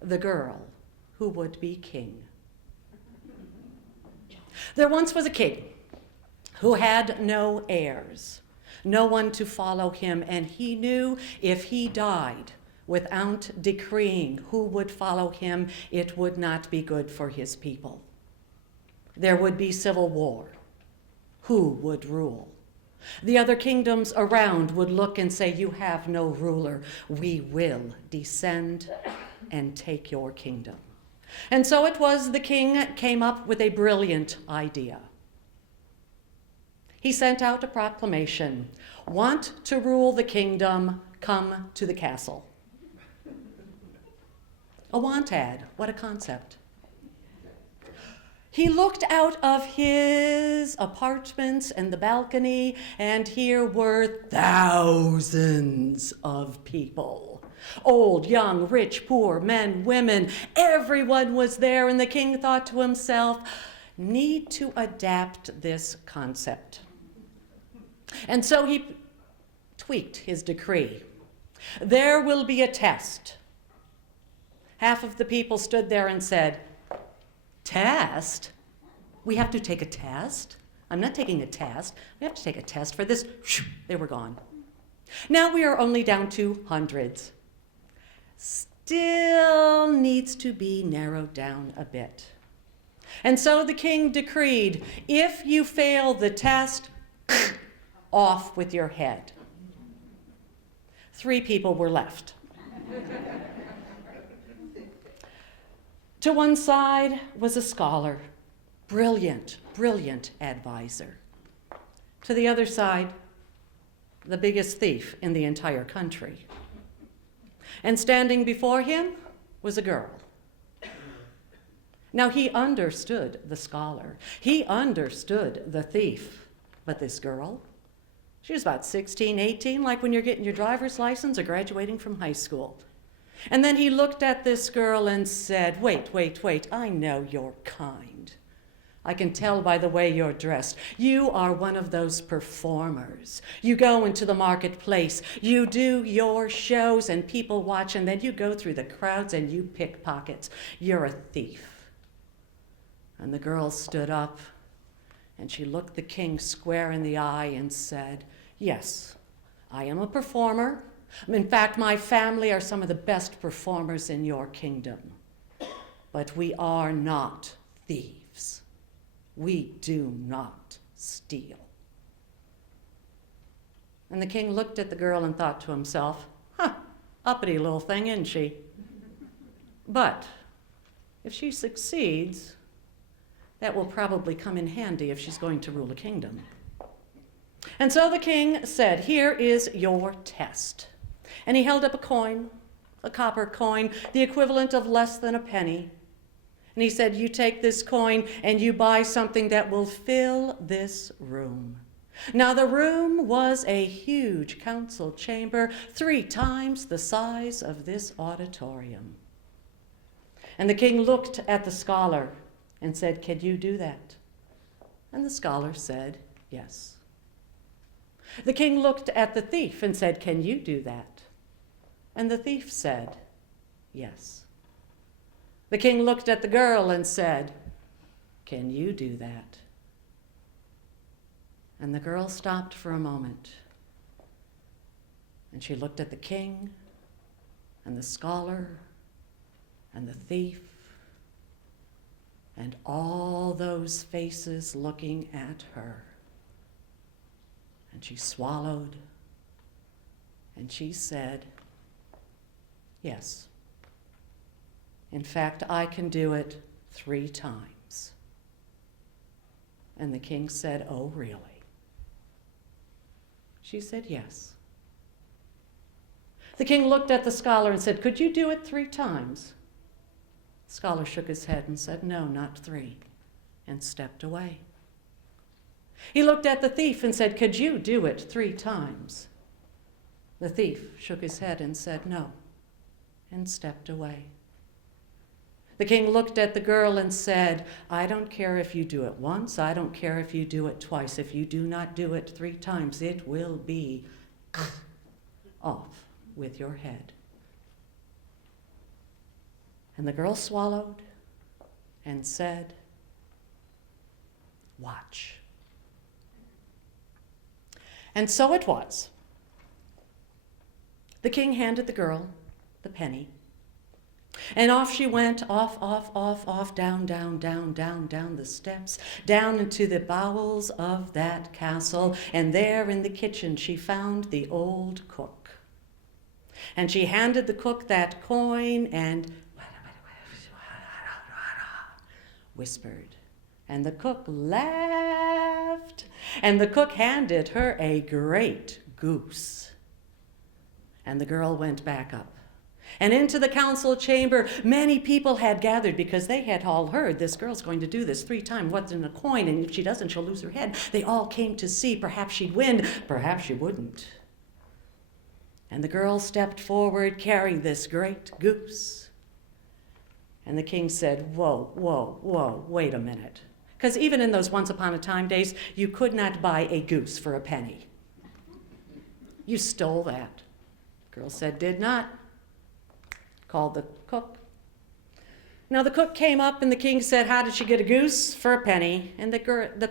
the girl who would be king. There once was a king who had no heirs, no one to follow him, and he knew if he died without decreeing who would follow him, it would not be good for his people. There would be civil war. Who would rule? The other kingdoms around would look and say, "You have no ruler. We will descend and take your kingdom." And so it was the king came up with a brilliant idea. He sent out a proclamation, "Want to rule the kingdom, come to the castle." A want ad, what a concept. He looked out of his apartments and the balcony, and here were thousands of people. Old, young, rich, poor, men, women, everyone was there, and the king thought to himself, need to adapt this concept. And so he tweaked his decree. There will be a test. Half of the people stood there and said, "Test? We have to take a test? I'm not taking a test. We have to take a test for this." They were gone. Now we are only down to hundreds. Still needs to be narrowed down a bit. And so the king decreed, if you fail the test, off with your head. 3 people were left. To one side was a scholar, brilliant, brilliant advisor. To the other side, the biggest thief in the entire country. And standing before him was a girl. Now he understood the scholar. He understood the thief. But this girl, she was about 16, 18, like when you're getting your driver's license or graduating from high school. And then he looked at this girl and said, wait, I know you're kind. I can tell by the way you're dressed. You are one of those performers. You go into the marketplace, you do your shows and people watch, and then you go through the crowds and you pick pockets. You're a thief. And the girl stood up and she looked the king square in the eye and said, "Yes, I am a performer. In fact, my family are some of the best performers in your kingdom. But we are not thieves. We do not steal." And the king looked at the girl and thought to himself, uppity little thing, isn't she? But if she succeeds, that will probably come in handy if she's going to rule a kingdom. And so the king said, "Here is your test." And he held up a coin, a copper coin, the equivalent of less than a penny. And he said, "You take this coin and you buy something that will fill this room." Now the room was a huge council chamber, 3 times the size of this auditorium. And the king looked at the scholar and said, "Can you do that?" And the scholar said, "Yes." The king looked at the thief and said, "Can you do that?" And the thief said, "Yes." The king looked at the girl and said, "Can you do that?" And the girl stopped for a moment. And she looked at the king and the scholar and the thief and all those faces looking at her. And she swallowed and she said, "Yes. In fact, I can do it 3 times. And the king said, "Oh, really?" She said, "Yes." The king looked at the scholar and said, "Could you do it 3 times?" The scholar shook his head and said, "No, not 3," and stepped away. He looked at the thief and said, "Could you do it 3 times?" The thief shook his head and said, "No," and stepped away. The king looked at the girl and said, "I don't care if you do it once. I don't care if you do it twice. If you do not do it 3 times, it will be off with your head." And the girl swallowed and said, "Watch." And so it was. The king handed the girl the penny, and off she went, off, down the steps, down into the bowels of that castle, and there in the kitchen she found the old cook. And she handed the cook that coin and whispered, and the cook laughed, and the cook handed her a great goose. And the girl went back up. And into the council chamber, many people had gathered because they had all heard this girl's going to do this 3 times. What's in a coin? And if she doesn't, she'll lose her head. They all came to see. Perhaps she'd win. Perhaps she wouldn't. And the girl stepped forward carrying this great goose. And the king said, whoa, wait a minute. Because even in those once upon a time days, you could not buy a goose for a penny. You stole that. The girl said, did not. Called the cook. Now the cook came up and the king said, how did she get a goose for a penny? And the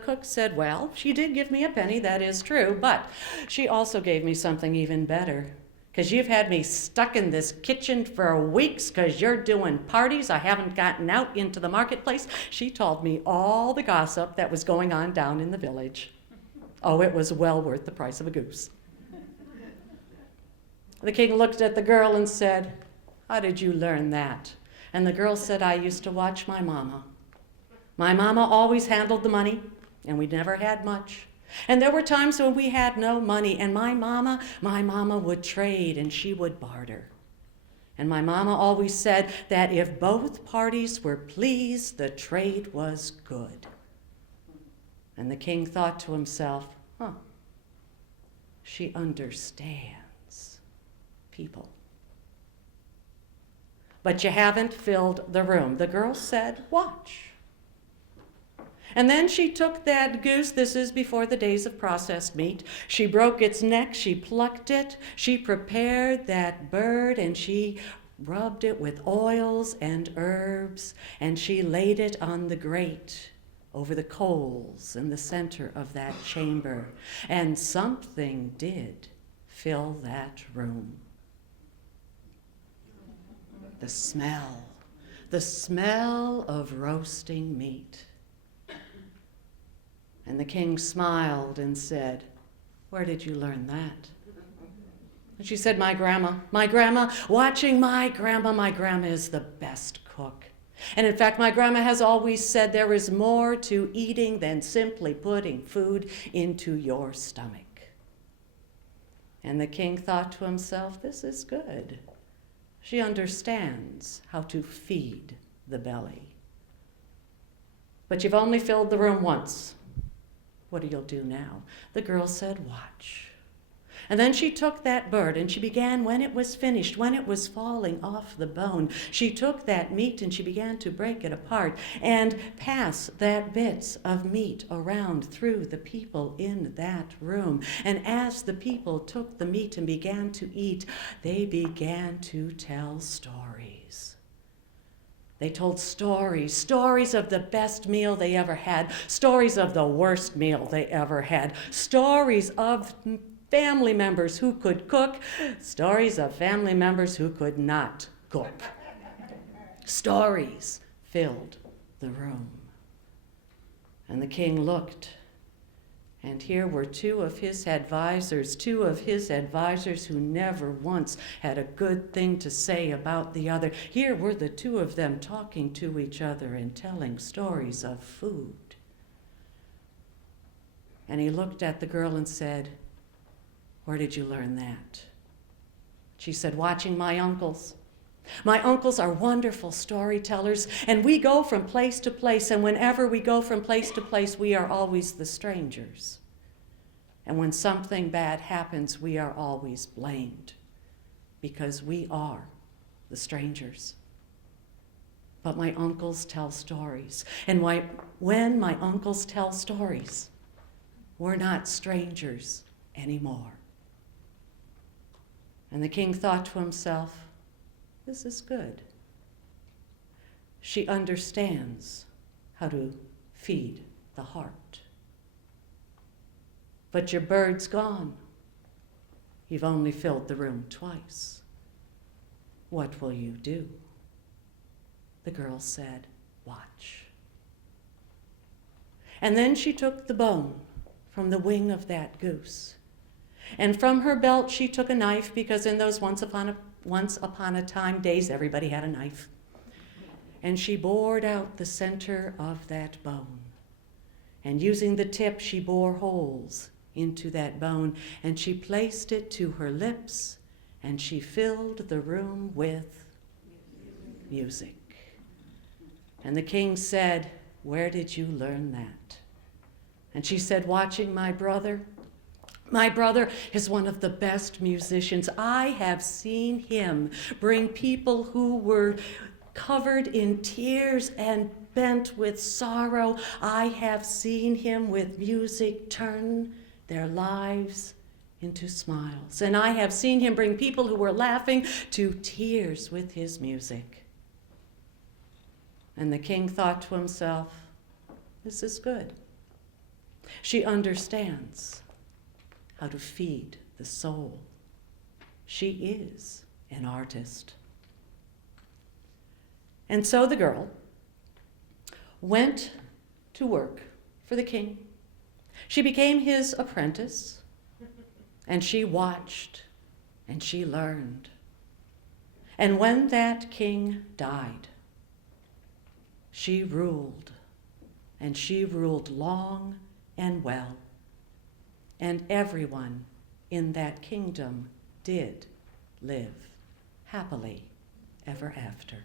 cook said, well, she did give me a penny, that is true, but she also gave me something even better. Because you've had me stuck in this kitchen for weeks because you're doing parties. I haven't gotten out into the marketplace. She told me all the gossip that was going on down in the village. Oh, it was well worth the price of a goose. The king looked at the girl and said, how did you learn that? And the girl said, I used to watch my mama. My mama always handled the money, and we never had much. And there were times when we had no money, and my mama would trade and she would barter. And my mama always said that if both parties were pleased, the trade was good. And the king thought to himself, she understands people. But you haven't filled the room. The girl said, watch. And then she took that goose, this is before the days of processed meat, she broke its neck, she plucked it, she prepared that bird, and she rubbed it with oils and herbs, and she laid it on the grate over the coals in the center of that chamber. And something did fill that room. The smell of roasting meat. And the king smiled and said, where did you learn that? And she said, my grandma, watching my grandma is the best cook. And in fact, my grandma has always said there is more to eating than simply putting food into your stomach. And the king thought to himself, this is good. She understands how to feed the belly. But you've only filled the room once. What do you do now? The girl said, watch. And then she took that bird and she began, when it was finished, when it was falling off the bone, she took that meat and she began to break it apart and pass that bits of meat around through the people in that room. And as the people took the meat and began to eat, they began to tell stories. They told stories of the best meal they ever had, stories of the worst meal they ever had, stories of family members who could cook, stories of family members who could not cook. Stories filled the room. And the king looked, and here were two of his advisors who never once had a good thing to say about the other. Here were the two of them talking to each other and telling stories of food. And he looked at the girl and said, where did you learn that? She said, watching my uncles. My uncles are wonderful storytellers, and we go from place to place, and whenever we go from place to place, we are always the strangers. And when something bad happens, we are always blamed, because we are the strangers. But my uncles tell stories, and when my uncles tell stories, we're not strangers anymore. And the king thought to himself, this is good. She understands how to feed the heart. But your bird's gone. You've only filled the room twice. What will you do? The girl said, watch. And then she took the bone from the wing of that goose. And from her belt she took a knife, because in those once upon a time days, everybody had a knife. And she bored out the center of that bone. And using the tip, she bore holes into that bone, and she placed it to her lips, and she filled the room with music. And the king said, where did you learn that? And she said, watching my brother. My brother is one of the best musicians. I have seen him bring people who were covered in tears and bent with sorrow. I have seen him with music turn their lives into smiles. And I have seen him bring people who were laughing to tears with his music. And the king thought to himself, this is good. She understands how to feed the soul. She is an artist. And so the girl went to work for the king. She became his apprentice, and she watched, and she learned. And when that king died, she ruled, and she ruled long and well. And everyone in that kingdom did live happily ever after.